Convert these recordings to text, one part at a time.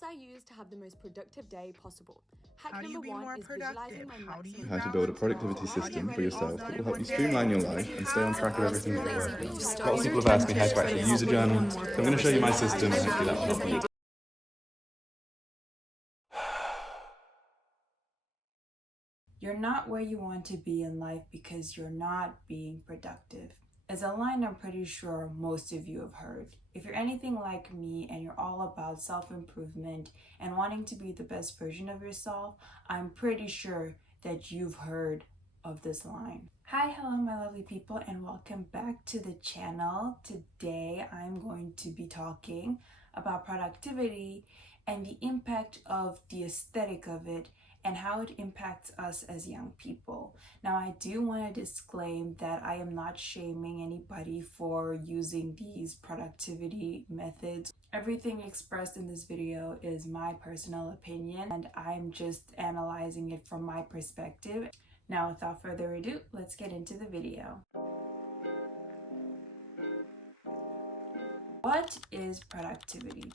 hacks I use to have the most productive day possible. Hack How do you number be one more is visualizing productive? my How do you maximum. How to build a productivity system for yourself that will help you streamline your life and stay on track of everything at work. Lots of people have asked me how to actually use a journal, so I'm going to show you my system and hopefully that will help you. You're not where you want to be in life because you're not being productive. Is a line I'm pretty sure most of you have heard. If you're anything like me and you're all about self-improvement and wanting to be the best version of yourself, I'm pretty sure that you've heard of this line. Hi, hello my lovely people, and welcome back to the channel. Today I'm going to be talking about productivity and the impact of the aesthetic of it and how it impacts us as young people. Now, I do want to disclaim that I am not shaming anybody for using these productivity methods. Everything expressed in this video is my personal opinion, and I'm just analyzing it from my perspective. Now, without further ado, let's get into the video. What is productivity?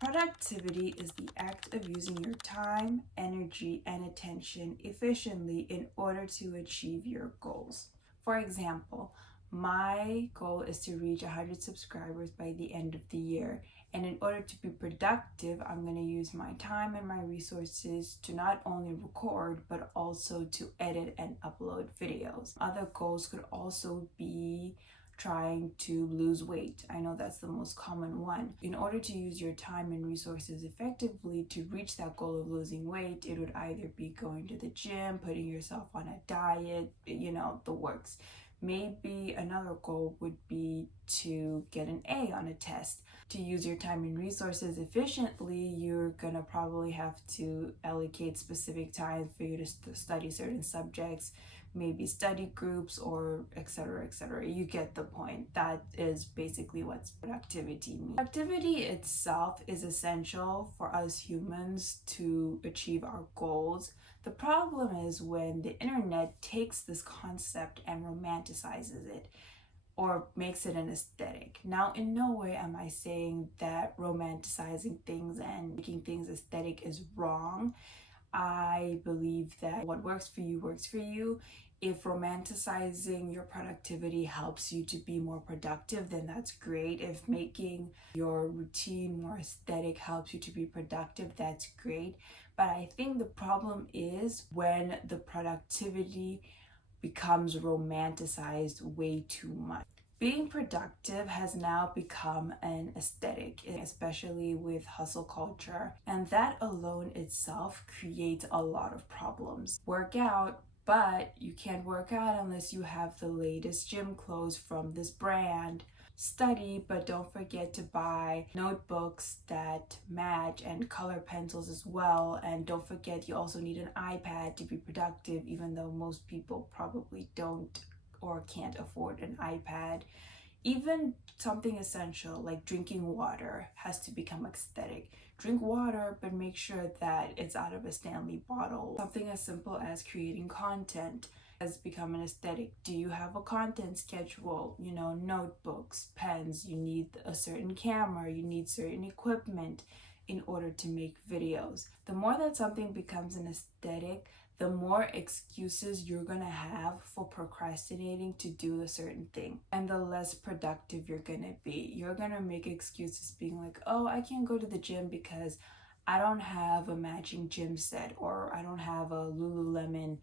Productivity is the act of using your time, energy, and attention efficiently in order to achieve your goals. For example, my goal is to reach 100 subscribers by the end of the year. And in order to be productive, I'm going to use my time and my resources to not only record, but also to edit and upload videos. Other goals could also be trying to lose weight. I know that's the most common one. In order to use your time and resources effectively to reach that goal of losing weight, it would either be going to the gym, putting yourself on a diet, the works. Maybe another goal would be to get an A on a test. To use your time and resources efficiently, you're gonna probably have to allocate specific time for you to study certain subjects, maybe study groups, or etc. etc. You get the point. That is basically what productivity means. Productivity itself is essential for us humans to achieve our goals. The problem is when the internet takes this concept and romanticizes it or makes it an aesthetic. Now, in no way am I saying that romanticizing things and making things aesthetic is wrong. I believe that what works for you works for you. If romanticizing your productivity helps you to be more productive, then that's great. If making your routine more aesthetic helps you to be productive, that's great. But I think the problem is when the productivity becomes romanticized way too much. Being productive has now become an aesthetic, especially with hustle culture, and that alone itself creates a lot of problems. Work out, but you can't work out unless you have the latest gym clothes from this brand. Study, but don't forget to buy notebooks that match and color pencils as well. And don't forget, you also need an iPad to be productive, even though most people probably don't or can't afford an iPad. Even something essential like drinking water has to become aesthetic. Drink water, but make sure that it's out of a Stanley bottle. Something as simple as creating content has become an aesthetic. Do you have a content schedule? Notebooks, pens, you need a certain camera, you need certain equipment in order to make videos. The more that something becomes an aesthetic, the more excuses you're gonna have for procrastinating to do a certain thing, and the less productive you're gonna be. You're gonna make excuses being like, oh, I can't go to the gym because I don't have a matching gym set, or I don't have a Lululemon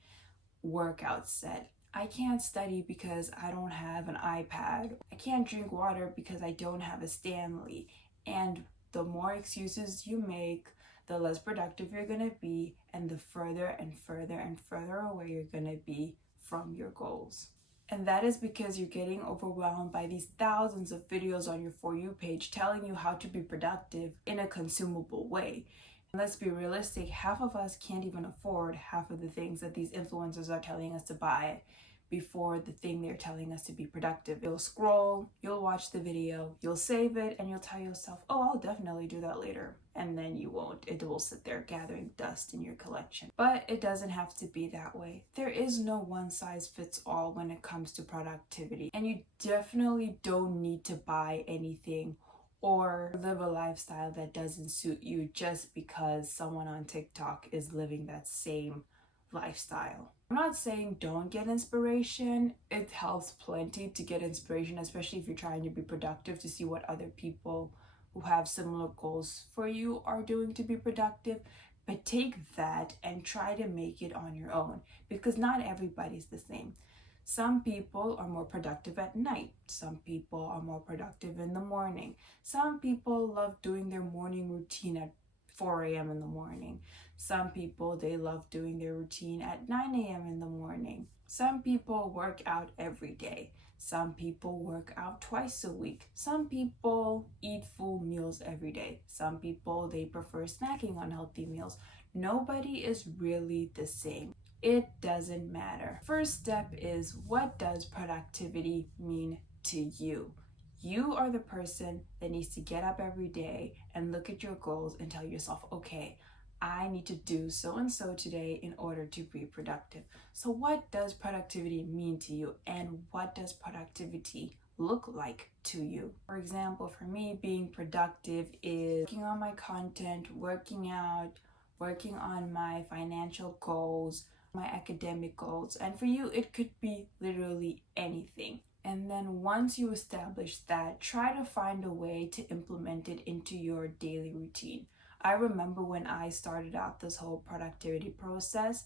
workout set. I can't study because I don't have an iPad. I can't drink water because I don't have a Stanley. And the more excuses you make, the less productive you're gonna be, and the further and further and further away you're gonna be from your goals. And that is because you're getting overwhelmed by these thousands of videos on your For You page telling you how to be productive in a consumable way. And let's be realistic, half of us can't even afford half of the things that these influencers are telling us to buy before the thing they're telling us to be productive. You'll scroll, you'll watch the video, you'll save it, and you'll tell yourself, oh, I'll definitely do that later. And then you won't. It will sit there gathering dust in your collection. But it doesn't have to be that way. There is no one size fits all when it comes to productivity. And you definitely don't need to buy anything or live a lifestyle that doesn't suit you just because someone on TikTok is living that same lifestyle. I'm not saying don't get inspiration. It helps plenty to get inspiration, especially if you're trying to be productive, to see what other people who have similar goals for you are doing to be productive. But take that and try to make it on your own, because not everybody's the same. Some people are more productive at night. Some people are more productive in the morning. Some people love doing their morning routine at 4 a.m. in the morning. Some people, they love doing their routine at 9 a.m. in the morning. Some people work out every day. Some people work out twice a week. Some people eat full meals every day. Some people, they prefer snacking on healthy meals. Nobody is really the same. It doesn't matter. First step is, what does productivity mean to you? You are the person that needs to get up every day and look at your goals and tell yourself, okay, I need to do so and so today in order to be productive. So what does productivity mean to you, and what does productivity look like to you? For example, for me, being productive is working on my content, working out, working on my financial goals, my academic goals, and for you it could be literally anything. And then once you establish that, try to find a way to implement it into your daily routine. I remember when I started out this whole productivity process,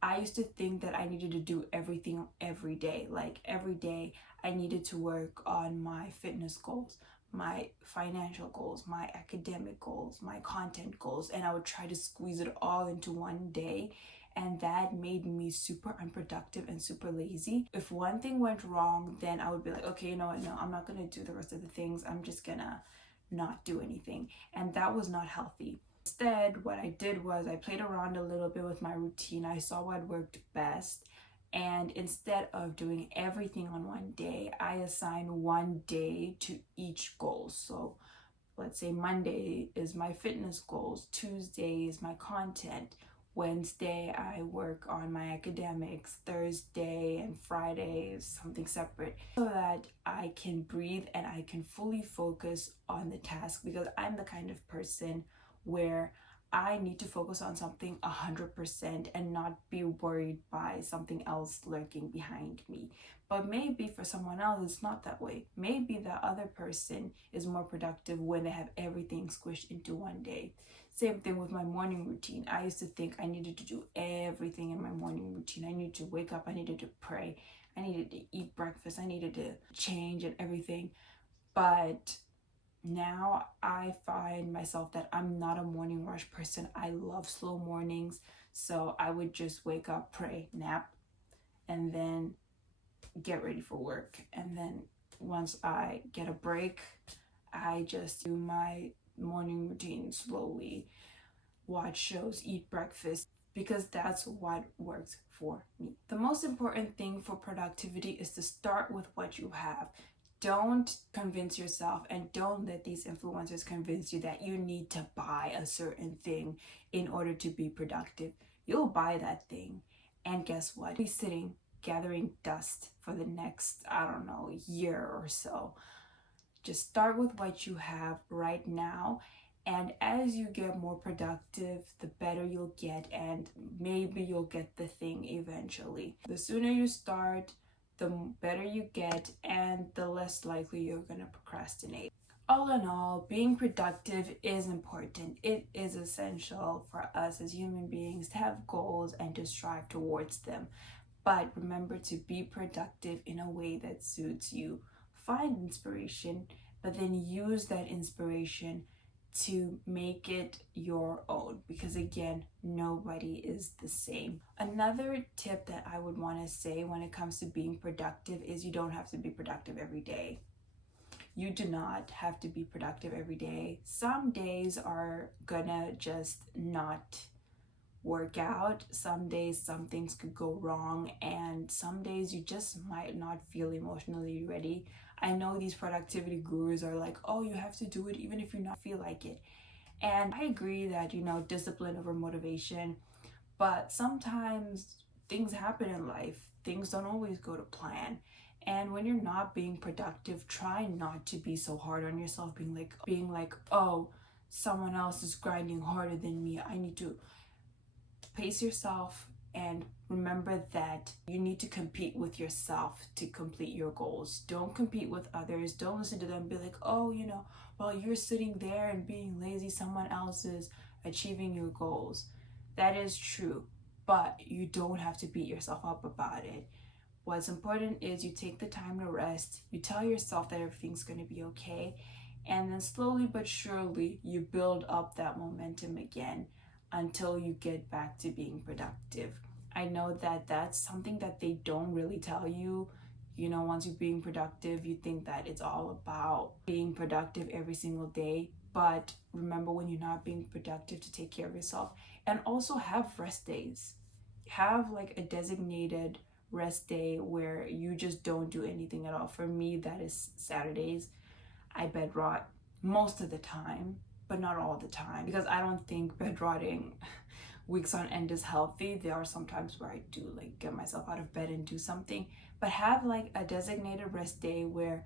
I used to think that I needed to do everything every day. Like every day I needed to work on my fitness goals, my financial goals, my academic goals, my content goals, and I would try to squeeze it all into one day. And that made me super unproductive and super lazy. If one thing went wrong, then I would be like, okay, you know what? No, I'm not gonna do the rest of the things. I'm just gonna not do anything. And that was not healthy. Instead, what I did was I played around a little bit with my routine. I saw what worked best. And instead of doing everything on one day, I assigned one day to each goal. So let's say Monday is my fitness goals, Tuesday is my content, Wednesday I work on my academics, Thursday and Friday is something separate, so that I can breathe and I can fully focus on the task, because I'm the kind of person where I need to focus on something 100% and not be worried by something else lurking behind me. But maybe for someone else, it's not that way. Maybe the other person is more productive when they have everything squished into one day. Same thing with my morning routine. I used to think I needed to do everything in my morning routine. I needed to wake up, I needed to pray, I needed to eat breakfast, I needed to change and everything. But now I find myself that I'm not a morning rush person. I love slow mornings. So I would just wake up, pray, nap, and then get ready for work. And then once I get a break, I just do my morning routine slowly, watch shows, eat breakfast, because that's what works for me. The most important thing for productivity is to start with what you have. Don't convince yourself, and don't let these influencers convince you that you need to buy a certain thing in order to be productive. You'll buy that thing, and guess what? Be sitting gathering dust for the next, I don't know, year or so. Just start with what you have right now, and as you get more productive, the better you'll get, and maybe you'll get the thing eventually. The sooner you start, the better you get, and the less likely you're going to procrastinate. All in all, being productive is important. It is essential for us as human beings to have goals and to strive towards them. But remember to be productive in a way that suits you. Find inspiration, but then use that inspiration to make it your own, because again, nobody is the same. Another tip that I would want to say when it comes to being productive is you don't have to be productive every day. You do not have to be productive every day. Some days are gonna just not work out. Some days some things could go wrong, and some days you just might not feel emotionally ready. I know these productivity gurus are like, oh, you have to do it even if you not feel like it. And I agree that, discipline over motivation, but sometimes things happen in life. Things don't always go to plan. And when you're not being productive, try not to be so hard on yourself, being like, oh, someone else is grinding harder than me. I need to pace yourself and remember that you need to compete with yourself to complete your goals. Don't compete with others. Don't listen to them and be like, oh, while you're sitting there and being lazy, someone else is achieving your goals. That is true, but you don't have to beat yourself up about it. What's important is you take the time to rest. You tell yourself that everything's going to be okay. And then slowly but surely, you build up that momentum again until you get back to being productive. I know that that's something that they don't really tell you. Once you're being productive, you think that it's all about being productive every single day. But remember, when you're not being productive, to take care of yourself. And also have rest days. Have like a designated rest day where you just don't do anything at all. For me, that is Saturdays. I bed rot most of the time, but not all the time, because I don't think bed rotting weeks on end is healthy. There are some times where I do like get myself out of bed and do something, but have like a designated rest day where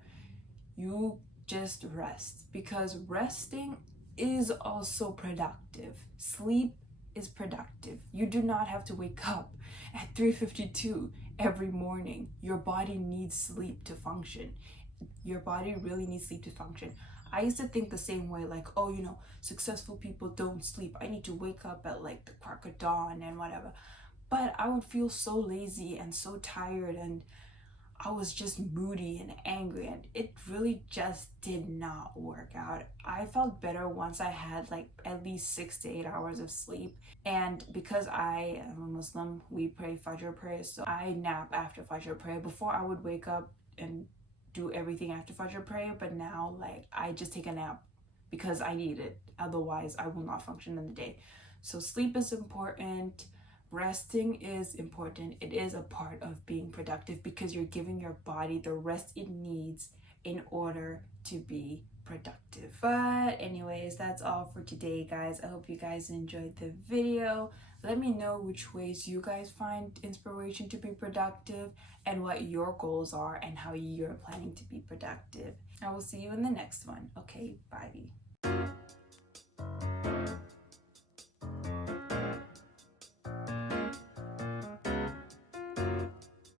you just rest, because resting is also productive. Sleep is productive. You do not have to wake up at 3:52 every morning. Your body needs sleep to function. Your body really needs sleep to function. I used to think the same way, like, oh, successful people don't sleep. I need to wake up at like the crack of dawn and whatever. But I would feel so lazy and so tired, and I was just moody and angry, and it really just did not work out. I felt better once I had like at least 6 to 8 hours of sleep. And because I am a Muslim, we pray Fajr prayer, so I nap after Fajr prayer. Before, I would wake up and do everything after Fajr prayer, but now like I just take a nap because I need it. Otherwise, I will not function in the day. So sleep is important. Resting is important. It is a part of being productive because you're giving your body the rest it needs in order to be productive. But anyways, that's all for today, guys. I hope you guys enjoyed the video. Let me know which ways you guys find inspiration to be productive and what your goals are and how you're planning to be productive. I will see you in the next one. Okay,